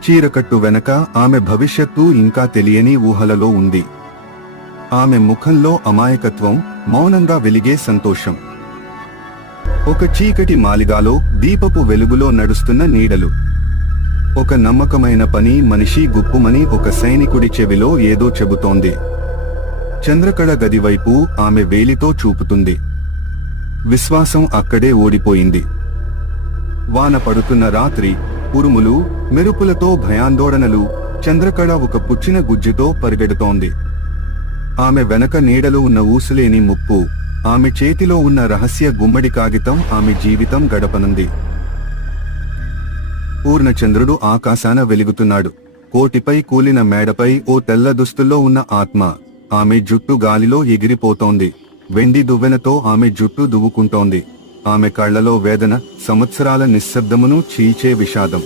చీరకట్టు వెనక ఆమె భవిష్యత్తు ఇంకా తెలియని ఊహలలో ఉంది. ఆమె ముఖంలో అమాయకత్వం, మౌనంగా వెలిగే సంతోషం. ఒక చీకటి మాలిగాలో దీపపు వెలుగులో నడుస్తున్న నీడలు. ఒక నమ్మకమైన పని మనిషి గుప్పుమని ఒక సైనికుడి చెవిలో ఏదో చెబుతోంది. చంద్రకళ గదివైపు ఆమె వేలితో చూపుతుంది. విశ్వాసం అక్కడే ఓడిపోయింది. వాన పడుతున్న రాత్రి, ఉరుములు, మెరుపులతో భయాందోళనలు. చంద్రకళ ఒక పుచ్చిన గుజ్జుతో పరిగెడుతోంది. ఆమె వెనక నీడలో ఉన్న ఊసులేని ముప్పు, ఆమె చేతిలో ఉన్న రహస్య గుమ్మడి కాగితం ఆమె జీవితం గడపనుంది. పూర్ణచంద్రుడు ఆకాశాన వెలుగుతున్నాడు. కోటిపై కూలిన మేడపై ఓ తెల్ల దుస్తుల్లో ఉన్న ఆత్మ. ఆమె జుట్టు గాలిలో ఎగిరిపోతోంది. వెండి దువ్వెనతో ఆమె జుట్టు దువ్వుకుంటోంది. ఆమె కళ్లలో వేదన, సంవత్సరాల నిశ్శబ్దమును చీల్చే విషాదం.